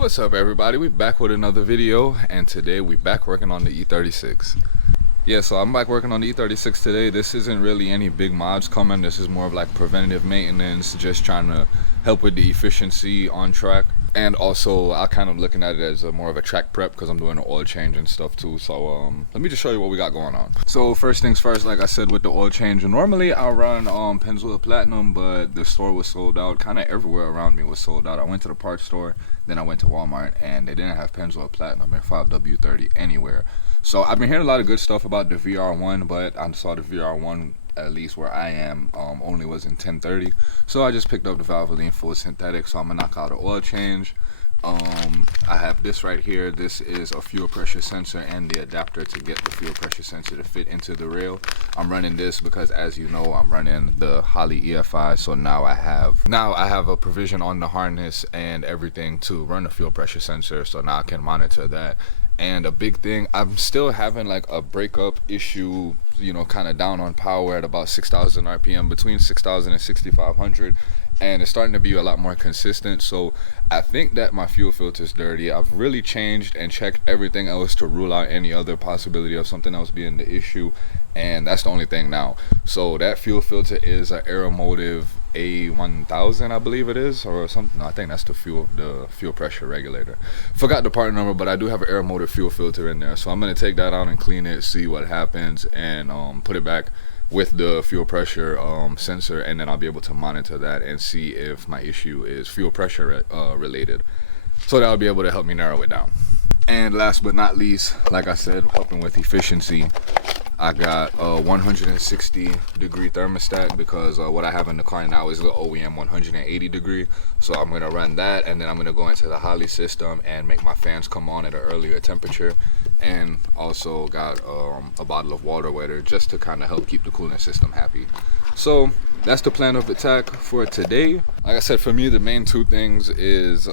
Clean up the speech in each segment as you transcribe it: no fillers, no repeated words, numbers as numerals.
What's up, everybody? We back with another video, and today we back working on the E36. Yeah, so I'm back working on the E36 today. This isn't really any big mods coming. This is more of like preventative maintenance, just trying to help with the efficiency on track. And also, I'm kind of looking at it as more of a track prep because I'm doing an oil change and stuff too. So let me just show you what we got going on. So first things first, like I said with the oil change, normally I run Pennzoil Platinum, but the store was sold out. Kind of everywhere around me was sold out. I went to the parts store, then I went to Walmart, and they didn't have Pennzoil Platinum in 5W30 anywhere. So I've been hearing a lot of good stuff about the VR1, but I saw the VR1, at least where I am, only was in 1030. So I just picked up the Valvoline full synthetic, so I'm gonna knock out an oil change. I have this right here. This is a fuel pressure sensor and the adapter to get the fuel pressure sensor to fit into the rail. I'm running this because, as you know, I'm running the Holley EFI, so now I have a provision on the harness and everything to run the fuel pressure sensor, so now I can monitor that. And a big thing, I'm still having like a breakup issue, you know, kind of down on power at about 6,000 RPM, between 6,000 and 6,500, and it's starting to be a lot more consistent. So I think that my fuel filter is dirty. I've really changed and checked everything else to rule out any other possibility of something else being the issue, and that's the only thing now. So that fuel filter is an Aeromotive A1000, I believe it is, or something. No, I think that's the fuel pressure regulator. Forgot the part number, but I do have an Aeromotive fuel filter in there. So I'm gonna take that out and clean it, see what happens, and put it back with the fuel pressure sensor, and then I'll be able to monitor that and see if my issue is fuel pressure related. So that'll be able to help me narrow it down. And last but not least, like I said, helping with efficiency, I got a 160 degree thermostat because what I have in the car now is the OEM 180 degree. So I'm gonna run that, and then I'm gonna go into the Holley system and make my fans come on at an earlier temperature. And also got a bottle of water wetter just to kind of help keep the cooling system happy. So that's the plan of attack for today. Like I said, for me, the main two things is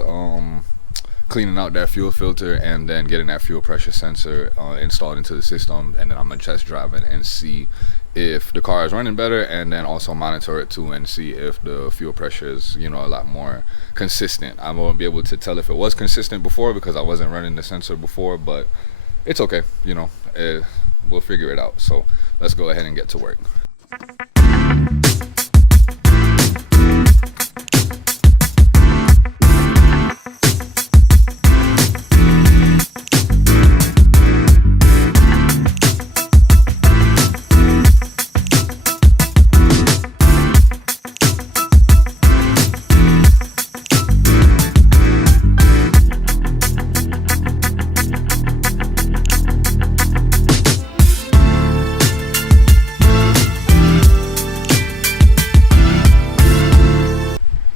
cleaning out that fuel filter and then getting that fuel pressure sensor installed into the system, and then I'm gonna test drive it and see if the car is running better, and then also monitor it too and see if the fuel pressure is, you know, a lot more consistent. I won't be able to tell if it was consistent before because I wasn't running the sensor before, but it's okay, you know, we'll figure it out. So let's go ahead and get to work.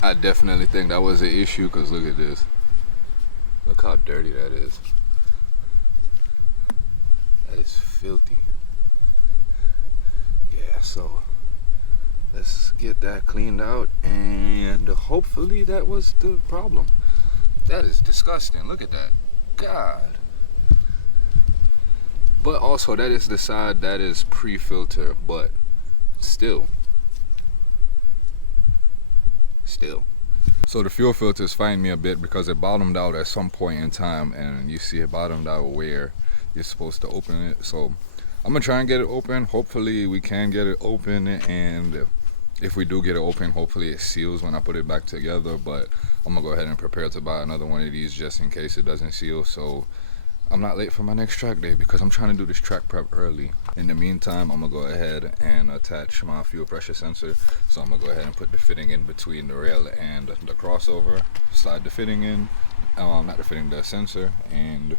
I definitely think that was an issue because look at this. Look how dirty that is. That is filthy. Yeah, so let's get that cleaned out, and hopefully that was the problem. That is disgusting. Look at that. God. But also that is the side that is pre-filter, but still. So the fuel filter is fighting me a bit because it bottomed out at some point in time, and you see it bottomed out where you're supposed to open it. So I'm gonna try and get it open. Hopefully we can get it open, and if we do get it open, hopefully it seals when I put it back together. But I'm gonna go ahead and prepare to buy another one of these just in case it doesn't seal, so I'm not late for my next track day because I'm trying to do this track prep early. In the meantime, I'm gonna go ahead and attach my fuel pressure sensor. So I'm gonna go ahead and put the fitting in between the rail and the crossover, slide the fitting in, not the fitting, the sensor, and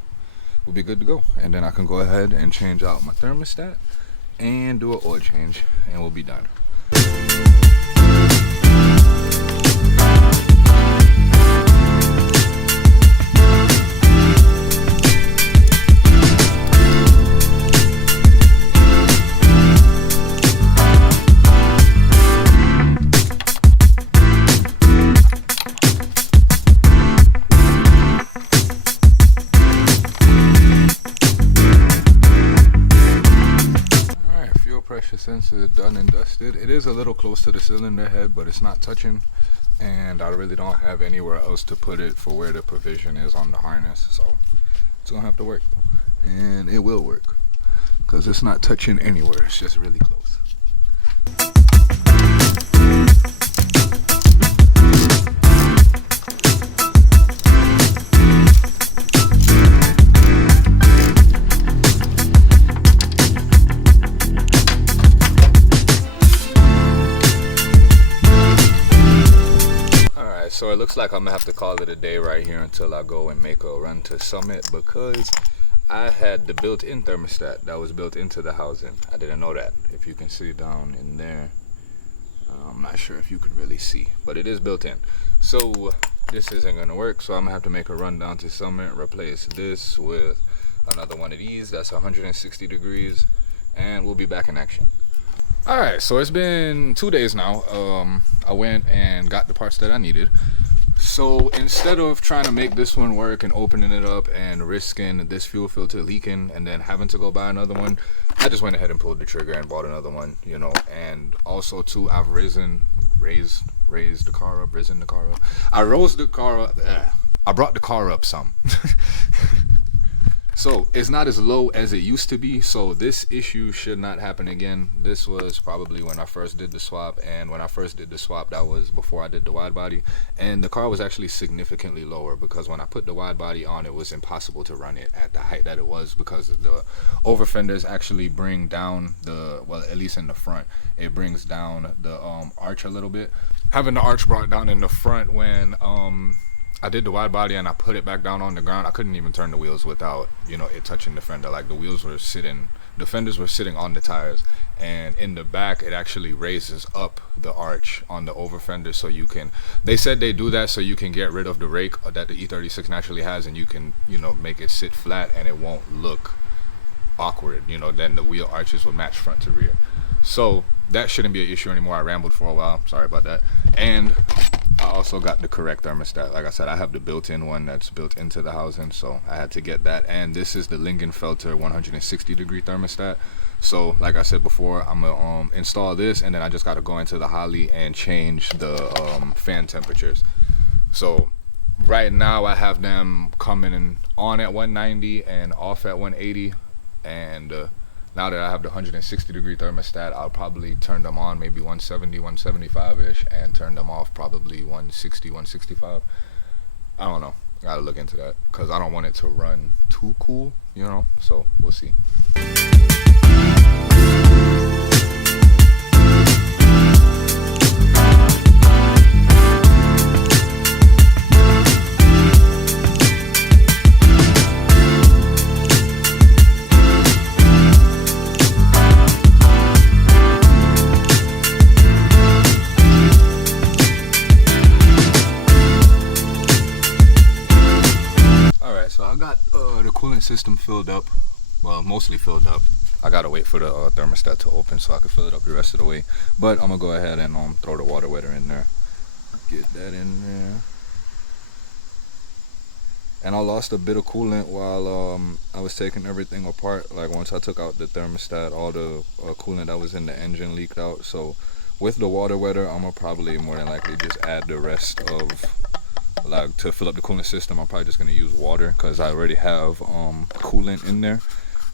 we'll be good to go. And then I can go ahead and change out my thermostat and do an oil change, and we'll be done. Sensor is done and dusted. It is a little close to the cylinder head, but it's not touching. and I really don't have anywhere else to put it for where the provision is on the harness, so it's gonna have to work, and it will work because it's not touching anywhere, it's just really close. So it looks like I'm gonna have to call it a day right here until I go and make a run to Summit, because I had the built-in thermostat that was built into the housing. I didn't know that. If you can see down in there, I'm not sure if you can really see, but it is built in. So this isn't gonna work, so I'm gonna have to make a run down to Summit, replace this with another one of these that's 160 degrees, and we'll be back in action. Alright, so it's been 2 days now. I went and got the parts that I needed. So instead of trying to make this one work and opening it up and risking this fuel filter leaking and then having to go buy another one, I just went ahead and pulled the trigger and bought another one, you know. And also too, I've raised the car up. I rose the car up. I brought the car up some. So it's not as low as it used to be, so this issue should not happen again. This was probably when I first did the swap, and when I first did the swap, that was before I did the wide body, and the car was actually significantly lower, because when I put the wide body on, it was impossible to run it at the height that it was, because the over fenders actually bring down the, well, at least in the front, it brings down the arch a little bit. Having the arch brought down in the front, when I did the wide body and I put it back down on the ground, I couldn't even turn the wheels without, you know, it touching the fender. Like, the wheels were sitting, the fenders were sitting on the tires, and in the back it actually raises up the arch on the over fender, so you can, they said they do that so you can get rid of the rake that the E36 naturally has, and you can, you know, make it sit flat and it won't look awkward, you know, then the wheel arches will match front to rear. So that shouldn't be an issue anymore. I rambled for a while, sorry about that. And I also got the correct thermostat. Like I said, I have the built-in one that's built into the housing, so I had to get that. And this is the Lingenfelter 160 degree thermostat. So like I said before, I'm gonna install this, and then I just got to go into the Holley and change the fan temperatures. So right now I have them coming in on at 190 and off at 180, and now that I have the 160 degree thermostat, I'll probably turn them on maybe 170, 175-ish, and turn them off probably 160, 165. I don't know. Gotta look into that, because I don't want it to run too cool, you know, so we'll see. System filled up, well, mostly filled up. I gotta wait for the thermostat to open so I can fill it up the rest of the way, but I'm gonna go ahead and throw the water wetter in there, get that in there. And I lost a bit of coolant while I was taking everything apart. Like, once I took out the thermostat, all the coolant that was in the engine leaked out. So with the water wetter, I'm gonna probably more than likely just add the rest of, like, to fill up the coolant system. I'm probably just gonna use water, because I already have coolant in there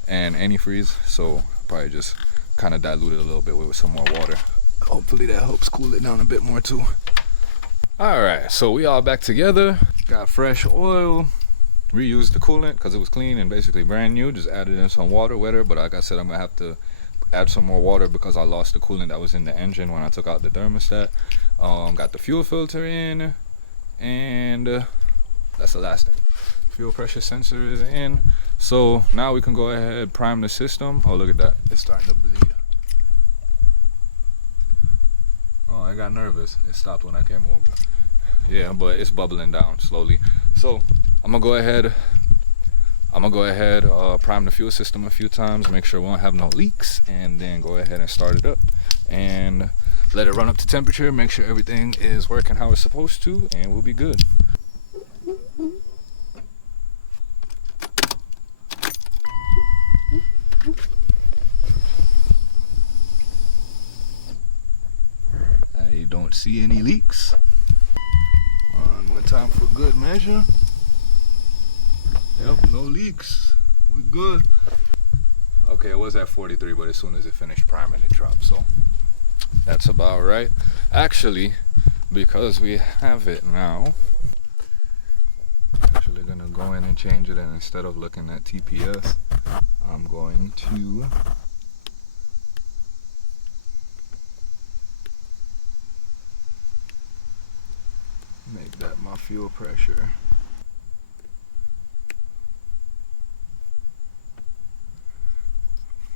and antifreeze, so probably just kind of dilute it a little bit with some more water. Hopefully that helps cool it down a bit more too. All right, so we all back together, got fresh oil, reused the coolant because it was clean and basically brand new, just added in some water wetter. But like I said, I'm gonna have to add some more water because I lost the coolant that was in the engine when I took out the thermostat. Got the fuel filter in, and that's the last thing. Fuel pressure sensor is in, so now we can go ahead, prime the system. Oh, look at that, it's starting to bleed. Oh, I got nervous, it stopped when I came over. Yeah, but it's bubbling down slowly. So I'm gonna go ahead prime the fuel system a few times, make sure we won't have no leaks, and then go ahead and start it up and let it run up to temperature, make sure everything is working how it's supposed to, and we'll be good. I don't see any leaks. time for good measure. Yep, no leaks. We good. Okay, it was at 43, but as soon as it finished priming, it dropped. So that's about right. Actually, because we have it now, I'm actually gonna go in and change it, and instead of looking at TPS, I'm going to make that my fuel pressure.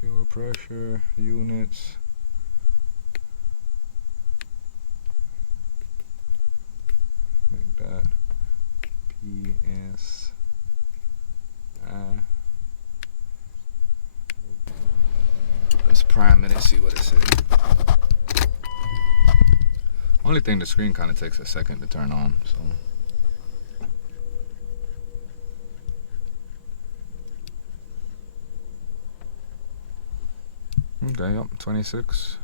Fuel pressure units. Make that PSI. Let's prime it and see what it says. Only thing, the screen kind of takes a second to turn on, so. Okay, yep, 26.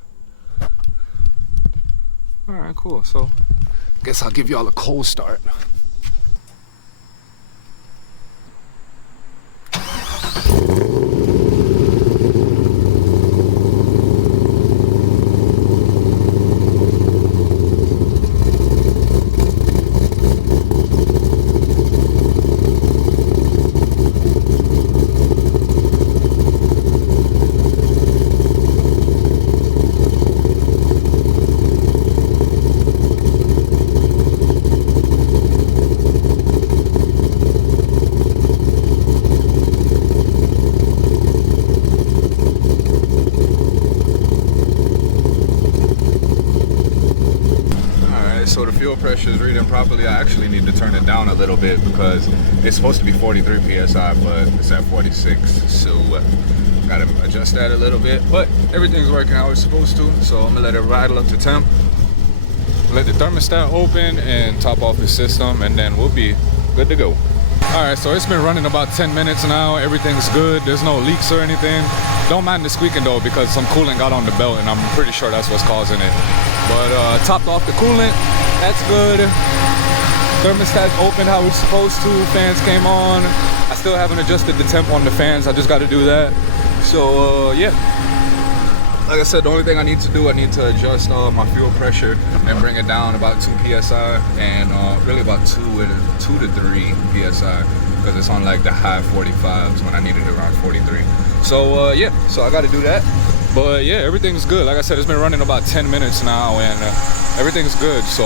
Alright, cool. So, guess I'll give y'all a cold start. So the fuel pressure is reading properly. I actually need to turn it down a little bit because it's supposed to be 43 psi, but it's at 46. So gotta adjust that a little bit. But everything's working how it's supposed to. So I'm gonna let it rattle up to temp. Let the thermostat open and top off the system, and then we'll be good to go. Alright, so it's been running about 10 minutes now. Everything's good. There's no leaks or anything. Don't mind the squeaking though, because some coolant got on the belt, and I'm pretty sure that's what's causing it. But topped off the coolant. That's good. Thermostat open how it's supposed to. Fans came on. I still haven't adjusted the temp on the fans. I just got to do that. So yeah. Like I said, the only thing I need to do, I need to adjust my fuel pressure and bring it down about 2 psi, and really about 2 to 3 psi, because it's on like the high 45s when I needed it around 43. So yeah, so I got to do that. But yeah, everything's good. Like I said, it's been running about 10 minutes now, and everything's good. So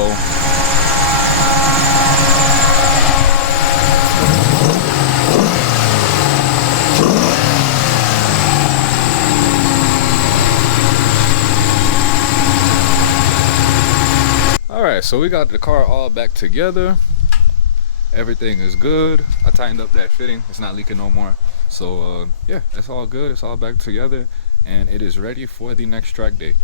alright, so we got the car all back together. Everything is good. I tightened up that fitting. It's not leaking no more. So yeah, it's all good. It's all back together, and it is ready for the next track day.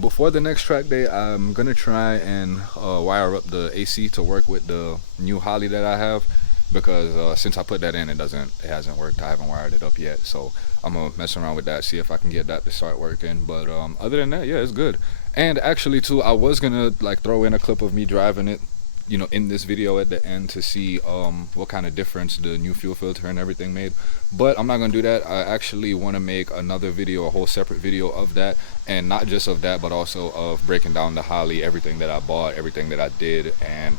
Before the next track day, I'm gonna try and wire up the AC to work with the new Holley that I have, because since I put that in, it hasn't worked. I haven't wired it up yet, so I'm gonna mess around with that, see if I can get that to start working. But other than that, yeah, it's good. And actually too, I was gonna like throw in a clip of me driving it, you know, in this video at the end, to see what kind of difference the new fuel filter and everything made, but I'm not gonna do that. I actually want to make another video, a whole separate video of that, and not just of that, but also of breaking down the Holley, everything that I bought, everything that I did, and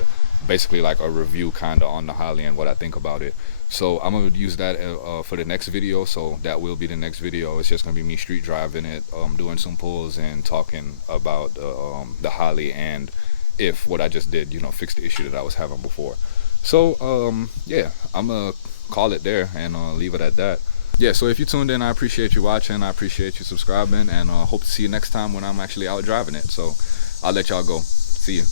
basically like a review kind of on the Holley and what I think about it. So I'm gonna use that for the next video. So that will be the next video. It's just gonna be me street driving it, doing some pulls and talking about the Holley, and if what I just did, you know, fixed the issue that I was having before. So yeah, I'm gonna call it there and leave it at that. Yeah, so if you tuned in, I appreciate you watching. I appreciate you subscribing, and hope to see you next time when I'm actually out driving it. So I'll let y'all go. See you.